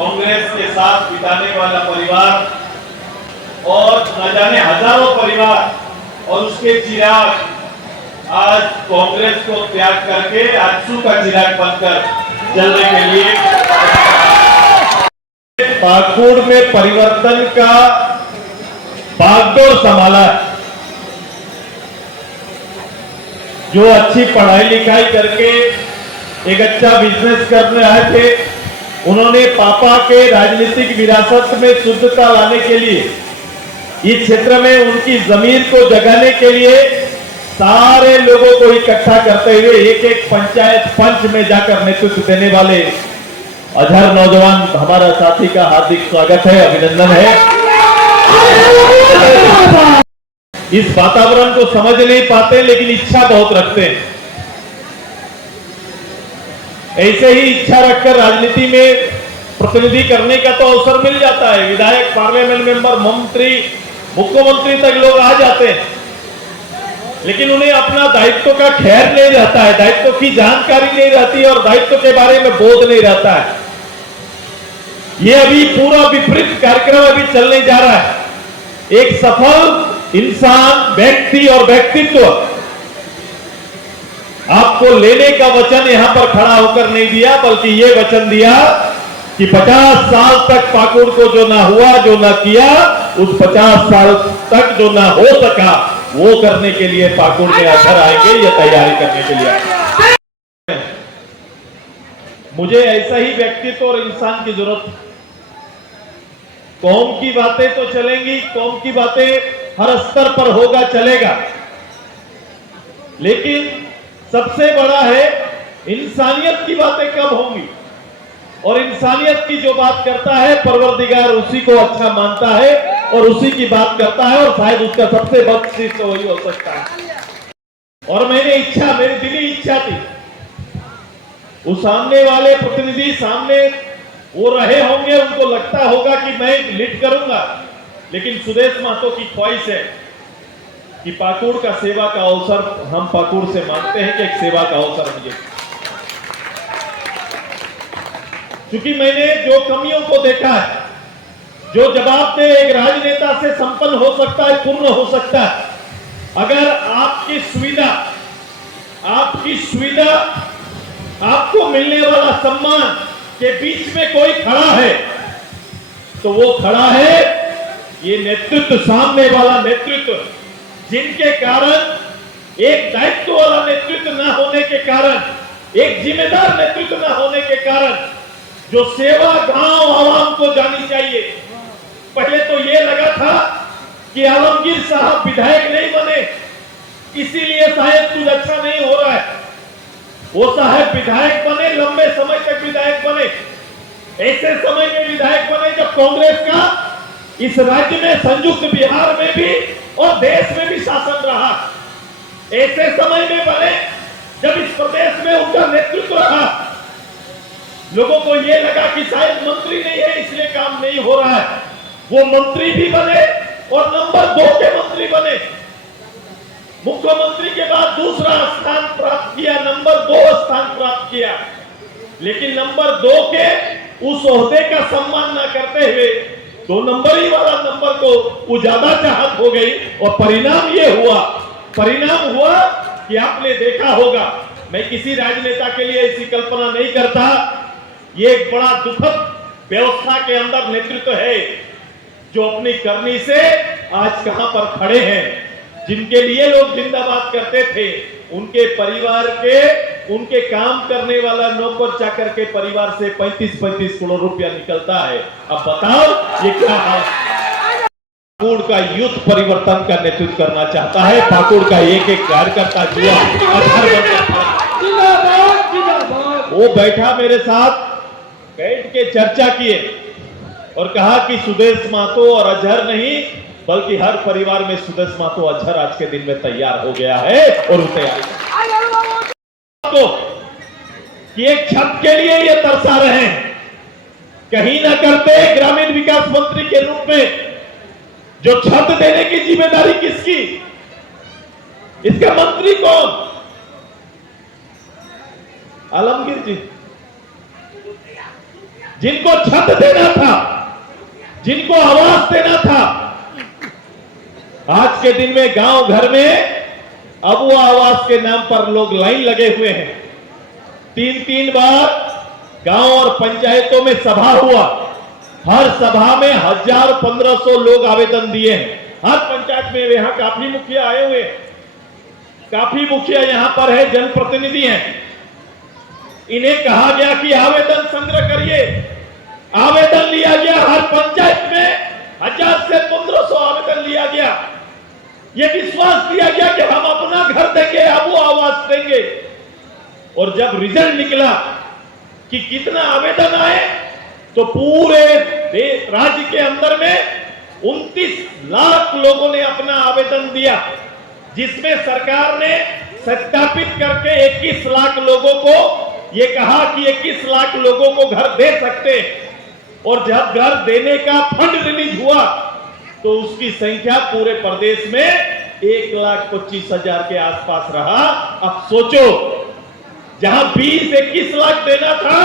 कांग्रेस के साथ बिताने वाला परिवार और न जाने हजारों परिवार और उसके चिराग आज कांग्रेस को त्याग करके आंसू का चिराग बनकर जलने के लिए पाकुड़ में परिवर्तन का बागडोर संभाला। जो अच्छी पढ़ाई लिखाई करके एक अच्छा बिजनेस करने आए थे, उन्होंने पापा के राजनीतिक विरासत में शुद्धता लाने के लिए इस क्षेत्र में उनकी जमीन को जगाने के लिए सारे लोगों को इकट्ठा करते हुए एक एक पंचायत पंच में जाकर नेतृत्व देने वाले अजहर नौजवान हमारा साथी का हार्दिक स्वागत है, अभिनंदन है। इस वातावरण को समझ नहीं पाते लेकिन इच्छा बहुत रखते हैं। ऐसे ही इच्छा रखकर राजनीति में प्रतिनिधि करने का तो अवसर मिल जाता है। विधायक, पार्लियामेंट मेंबर, मंत्री, मुख्यमंत्री तक लोग आ जाते हैं, लेकिन उन्हें अपना दायित्व का ख्याल नहीं रहता है, दायित्व की जानकारी नहीं रहती और दायित्व के बारे में बोध नहीं रहता है। ये अभी पूरा विपरीत कार्यक्रम अभी चलने जा रहा है। एक सफल इंसान, व्यक्ति और व्यक्तित्व आपको लेने का वचन यहां पर खड़ा होकर नहीं दिया, बल्कि ये वचन दिया कि 50 साल तक पाकुड़ को जो ना हुआ, जो ना किया, उस 50 साल तक जो ना हो सका वो करने के लिए पाकुड़ में अजहर आएंगे, ये तैयारी करने के लिए आएंगे। मुझे ऐसा ही व्यक्तित्व और इंसान की जरूरत है। कौम की बातें तो चलेंगी, कौम की बातें हर स्तर पर होगा, चलेगा, लेकिन सबसे बड़ा है इंसानियत की बातें कब होंगी। और इंसानियत की जो बात करता है परवरदिगार उसी को अच्छा मानता है और उसी की बात करता है, और शायद उसका सबसे बदशिष्ट तो वही हो सकता है। और मैंने इच्छा, मेरी दिली इच्छा थी, उस सामने वाले प्रतिनिधि सामने वो रहे होंगे, उनको लगता होगा कि मैं लीड करूंगा, लेकिन सुदेश महतो की ख्वाहिश है कि पाकुड़ का सेवा का अवसर, हम पाकुड़ से मांगते हैं कि एक सेवा का अवसर मिले। क्योंकि मैंने जो कमियों को देखा है, जो जवाबदेह एक राजनेता से संपन्न हो सकता है, पूर्ण हो सकता है, अगर आपकी सुविधा, आपको मिलने वाला सम्मान के बीच में कोई खड़ा है, तो वो खड़ा है ये नेतृत्व, सामने वाला नेतृत्व, जिनके कारण, एक दायित्व वाला नेतृत्व न होने के कारण, एक जिम्मेदार नेतृत्व न होने के कारण, जो सेवा गांव आवाम को जानी चाहिए। पहले तो ये लगा था कि आलमगीर साहब विधायक नहीं बने, इसीलिए शायद कुछ अच्छा नहीं हो रहा है। वो साहब विधायक बने, लंबे समय तक विधायक बने, ऐसे समय में विधायक बने जब कांग्रेस का इस राज्य में, संयुक्त बिहार में भी और देश में भी शासन रहा। ऐसे समय में बने जब इस प्रदेश में उनका नेतृत्व रहा। लोगों को यह लगा कि शायद मंत्री नहीं है इसलिए काम नहीं हो रहा है। वो मंत्री भी बने और नंबर 2 के मंत्री बने। मुख्यमंत्री के बाद दूसरा स्थान प्राप्त किया, नंबर 2 स्थान प्राप्त किया, लेकिन नंबर 2 के उस ओहदे का सम्मान न करते हुए 2 नंबरी वाला नंबर को वो ज्यादा चाहत हो गई। और परिणाम ये हुआ, कि आपने देखा होगा, मैं किसी राजनेता के लिए ऐसी कल्पना नहीं करता, ये एक बड़ा दुखद व्यवस्था के अंदर नेतृत्व है जो अपनी करनी से आज कहां पर खड़े हैं। जिनके लिए लोग जिंदाबाद करते थे, उनके परिवार के, उनके काम करने वाला नौकर चाकर के परिवार से 35-35 करोड़ रुपया निकलता है। अब बताओ ये क्या है? पाकुड़ का यूथ परिवर्तन का नेतृत्व करना चाहता है। पाकुड़ का एक एक कार्यकर्ता जुआ वो बैठा मेरे साथ, बैठ के चर्चा किए और कहा कि सुदेश महतो और अजहर नहीं, बल्कि हर परिवार में सुदेश महतो, अजहर आज के दिन में तैयार हो गया है। और तैयारी तो कि एक छत के लिए ये तरसा रहे हैं, कहीं ना करते ग्रामीण विकास मंत्री के रूप में जो छत देने की जिम्मेदारी किसकी? इसका मंत्री कौन? आलमगीर जी। जिनको छत देना था, जिनको आवास देना था, आज के दिन में गांव घर में अबुआ आवास के नाम पर लोग लाइन लगे हुए हैं। 3-3 बार गांव और पंचायतों में सभा हुआ, हर सभा में 1000-1500 लोग आवेदन दिए हैं। हर पंचायत में यहां काफी मुखिया आए हुए, काफी मुखिया यहां पर है, जनप्रतिनिधि हैं। इन्हें कहा गया कि आवेदन संग्रह करिए, आवेदन लिया गया। हर पंचायत में 1000 से 1500 आवेदन लिया गया। यह विश्वास दिया गया कि हम अपना घर देंगे, अबुआ आवास देंगे। और जब रिजल्ट निकला कि कितना आवेदन आए, तो पूरे देश राज्य के अंदर में 29 लाख लोगों ने अपना आवेदन दिया, जिसमें सरकार ने सत्यापित करके 21 लाख लोगों को यह कहा कि 21 लाख लोगों को घर दे सकते हैं। और जब घर देने का फंड रिलीज हुआ तो उसकी संख्या पूरे प्रदेश में 1,25,000 के आसपास रहा। अब सोचो, जहां 20-21 लाख देना था,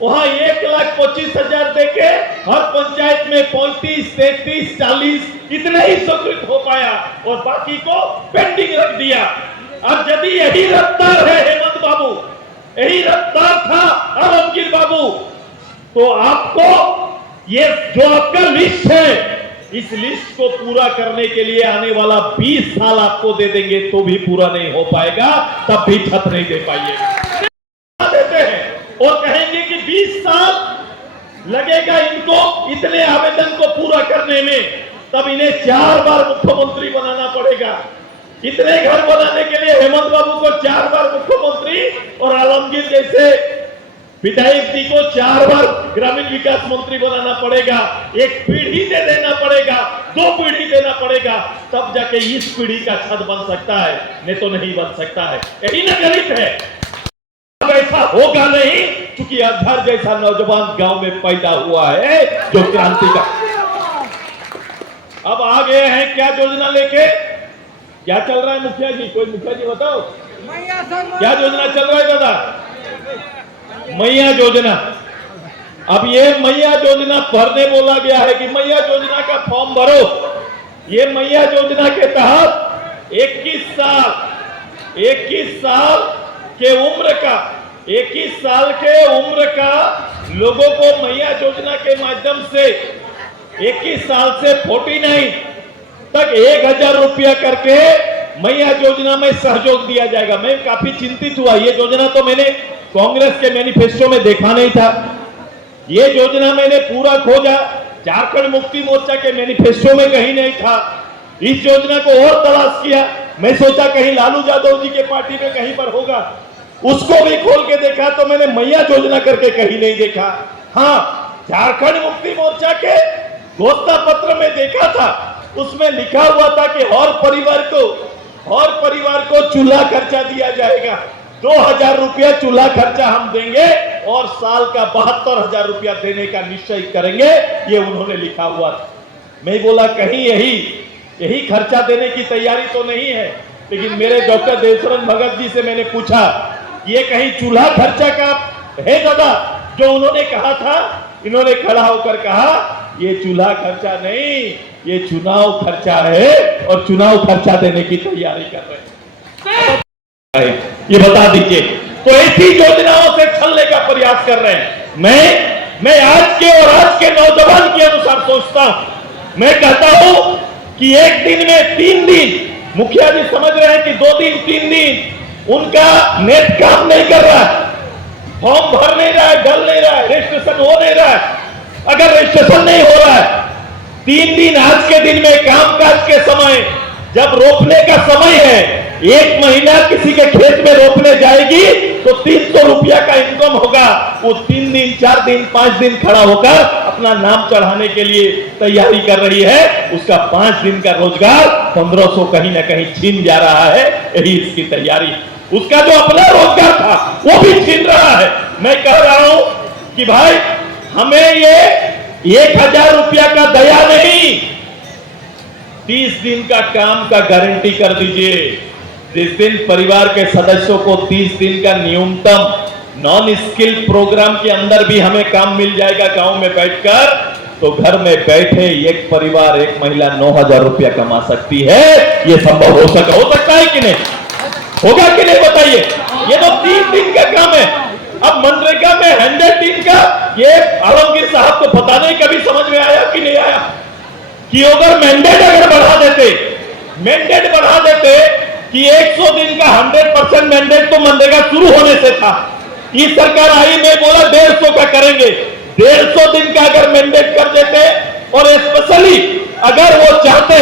वहां 1,25,000 देके हर पंचायत में 35, 33, 40 इतने ही स्वीकृत हो पाया और बाकी को पेंडिंग रख दिया। अब यदि यही रफ्तार है हेमंत बाबू, यही रफ्तार था आलमगीर बाबू, तो आपको ये जो आपका लिस्ट है, इस लिस्ट को पूरा करने के लिए आने वाला 20 साल आपको दे देंगे तो भी पूरा नहीं हो पाएगा, तब भी छत नहीं दे पाइएगा। देते हैं और कहेंगे कि 20 साल लगेगा इनको इतने आवेदन को पूरा करने में, तब इन्हें 4 बार मुख्यमंत्री बनाना पड़ेगा। इतने घर बनाने के लिए हेमंत बाबू को 4 बार मुख्यमंत्री और आलमगीर जैसे विधायक जी को 4 बार ग्रामीण विकास मंत्री बनाना पड़ेगा। एक पीढ़ी दे देना पड़ेगा, 2 पीढ़ी देना पड़ेगा, तब जाके इस पीढ़ी का छत बन सकता है, नहीं तो नहीं बन सकता है। यही ना गणित है। अब ऐसा होगा नहीं, क्योंकि अजहर जैसा नौजवान गांव में पैदा हुआ है जो क्रांति का। अब आ गए हैं क्या योजना लेके, क्या चल रहा है मुखिया जी? कोई मुखिया जी बताओ क्या योजना चल रहा है दादा? मैया योजना। अब ये मैया योजना भरने बोला गया है कि मैया योजना का फॉर्म भरो। ये मैया योजना के तहत 21 साल के उम्र का 21 साल के उम्र का लोगों को मैया योजना के माध्यम से 21 साल से 49 तक 1000 रुपया करके मैया योजना में सहयोग दिया जाएगा। मैं काफी चिंतित हुआ, ये योजना तो मैंने कांग्रेस के मैनिफेस्टो में देखा नहीं था। ये योजना मैंने पूरा खोजा, झारखंड मुक्ति मोर्चा के मैनिफेस्टो में कहीं नहीं था। इस योजना को और तलाश किया, मैं सोचा कहीं लालू यादव जी के पार्टी में कहीं पर होगा, उसको भी खोल के देखा तो मैंने मैया योजना करके कहीं नहीं देखा। हाँ, झारखंड मुक्ति मोर्चा के घोषणा पत्र में देखा था, उसमें लिखा हुआ था कि हर परिवार को चूल्हा खर्चा दिया जाएगा। 2000 रुपया चूल्हा खर्चा हम देंगे और साल का 72,000 रुपया देने का निश्चय करेंगे, ये उन्होंने लिखा हुआ था। मैं बोला कहीं यही खर्चा देने की तैयारी तो नहीं है। लेकिन मेरे डॉक्टर देवशरण भगत जी से मैंने पूछा, ये कहीं चूल्हा खर्चा का है दादा? जो उन्होंने कहा था, इन्होंने खड़ा होकर कहा ये चूल्हा खर्चा नहीं, ये चुनाव खर्चा है और चुनाव खर्चा देने की तैयारी कर रहे हैं। ये बता दीजिए। तो ऐसी योजनाओं से छलने का प्रयास कर रहे हैं। मैं आज के नौजवान के अनुसार सोचता हूं। मैं कहता हूं कि एक दिन में 3 दिन, मुखिया जी समझ रहे हैं कि 2 दिन 3 दिन उनका नेट काम नहीं कर रहा है, फॉर्म भर नहीं रहा है, डल नहीं रहा है, रजिस्ट्रेशन हो नहीं रहा है। अगर रजिस्ट्रेशन नहीं हो रहा है, 3 दिन आज के दिन में कामकाज के समय, जब रोपने का समय है, 1 महीना किसी के खेत में रोपने जाएगी तो 300 रुपया का इनकम होगा। वो 3 दिन 4 दिन 5 दिन खड़ा होकर अपना नाम चढ़ाने के लिए तैयारी कर रही है। उसका 5 दिन का रोजगार 1500 कहीं ना कहीं छीन जा रहा है। यही इसकी तैयारी। उसका जो अपना रोजगार था वो भी छीन रहा है। मैं कह रहा हूं कि भाई हमें ये 1000 रुपया का दया नहीं, 30 दिन का काम का गारंटी कर दीजिए। जिस दिन परिवार के सदस्यों को 30 दिन का न्यूनतम नॉन स्किल प्रोग्राम के अंदर भी हमें काम मिल जाएगा गांव में बैठकर, तो घर में बैठे एक परिवार, एक महिला 9,000 रुपया कमा सकती है। ये संभव हो सकता है कि नहीं? होगा कि नहीं बताइए? ये तो 3 दिन का काम है। अब मनरेगा में 100 दिन का, ये आलमगीर साहब को पता नहीं कभी समझ में आया कि नहीं आया कि अगर मैंडेट बढ़ा देते कि 100 दिन का 100% मैंडेट तो मनरेगा शुरू होने से था। ये सरकार आई, मैं बोला 150 का करेंगे। 150 दिन का अगर मैंडेट कर देते, और स्पेशली अगर वो चाहते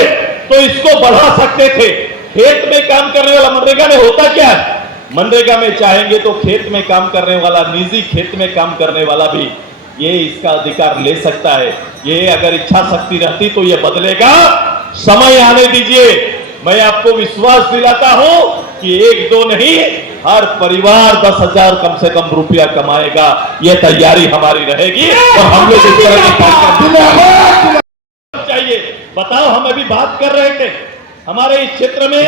तो इसको बढ़ा सकते थे। खेत में काम करने वाला, मनरेगा में होता क्या है, मनरेगा में चाहेंगे तो खेत में काम करने वाला, निजी खेत में काम करने वाला भी ये इसका अधिकार ले सकता है। ये अगर इच्छा शक्ति रहती तो ये बदलेगा। समय आने दीजिए। मैं आपको विश्वास दिलाता हूं कि 1-2 नहीं, हर परिवार 10,000 कम से कम रुपया कमाएगा। ये तैयारी हमारी रहेगी और हम लोग इस तरह की कार्यक्रम चाहिए। बताओ, हम अभी बात कर रहे थे हमारे इस क्षेत्र में,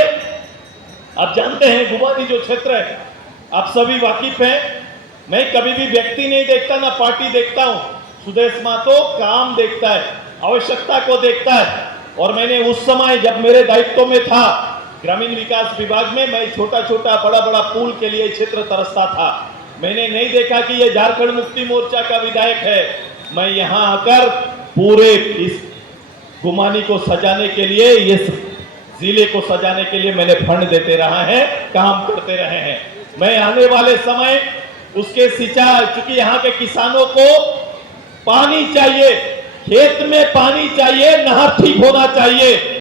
आप जानते हैं गुमानी जो क्षेत्र है, आप सभी वाकिफ हैं। मैं कभी भी व्यक्ति नहीं देखता, ना पार्टी देखता हूं। सुदेश महतो काम देखता है, आवश्यकता को देखता है। और मैंने उस समय जब मेरे दायित्व में था ग्रामीण विकास विभाग में, मैं छोटा छोटा बड़ा बड़ा पुल के लिए क्षेत्र तरसता था। मैंने नहीं देखा कि ये झारखंड मुक्ति मोर्चा का विधायक है। मैं यहां आकर पूरे इस गुमानी को सजाने के लिए, इस जिले को सजाने के लिए मैंने फंड देते रहा है, काम करते रहे हैं। मैं आने वाले समय उसके सिंचाई, क्योंकि यहाँ के किसानों को पानी चाहिए, खेत में पानी चाहिए, नहर ठीक होना चाहिए।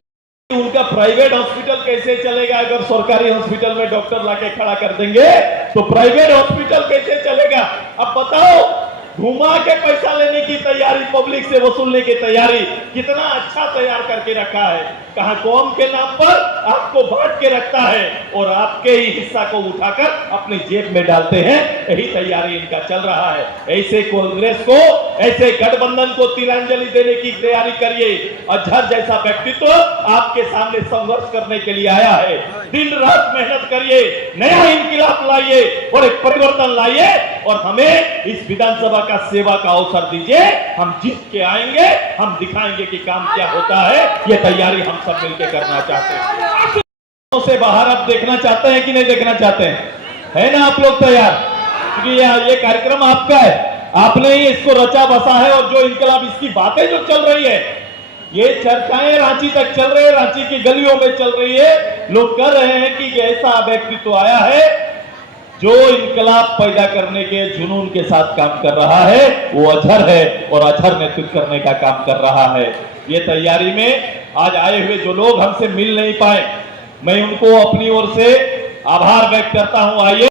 उनका प्राइवेट हॉस्पिटल कैसे चलेगा? अगर सरकारी हॉस्पिटल में डॉक्टर लाके खड़ा कर देंगे तो प्राइवेट हॉस्पिटल कैसे चलेगा? अब बताओ, घुमा के पैसा लेने की तैयारी, पब्लिक से वसूलने की तैयारी, कितना अच्छा तैयार करके रखा है। कहा कौम के नाम पर आपको बांट के रखता है और आपके ही हिस्सा को उठाकर अपनी जेब में डालते हैं। यही तैयारी इनका चल रहा है। ऐसे कांग्रेस को, ऐसे गठबंधन को तिलांजलि देने की तैयारी करिए। अजहर जैसा व्यक्तित्व आपके सामने संघर्ष करने के लिए आया है। दिन रात मेहनत करिए, नया इंकिलाब लाइए और एक परिवर्तन लाइए और हमें इस विधानसभा का सेवा का अवसर दीजिए। हम जीत के आएंगे, हम दिखाएंगे कि काम क्या होता है। ये तैयारी हम सब मिलकर करना चाहते हैं। से बाहर आप देखना चाहते हैं कि नहीं देखना चाहते हैं? है ना आप लोग तैयार? क्योंकि ये कार्यक्रम आपका है, आपने ही इसको रचा बसा है। और जो इंकलाब, इसकी बातें जो चल रही है, ये चर्चाएं रांची तक चल रही है, रांची की गलियों में चल रही है। लोग कह रहे हैं कि ऐसा व्यक्तित्व आया है जो इंकलाब पैदा करने के जुनून के साथ काम कर रहा है, वो अजहर है और अजहर नेतृत्व करने का काम कर रहा है। ये तैयारी में आज आए हुए जो लोग हमसे मिल नहीं पाए, मैं उनको अपनी ओर से आभार व्यक्त करता हूं। आइए।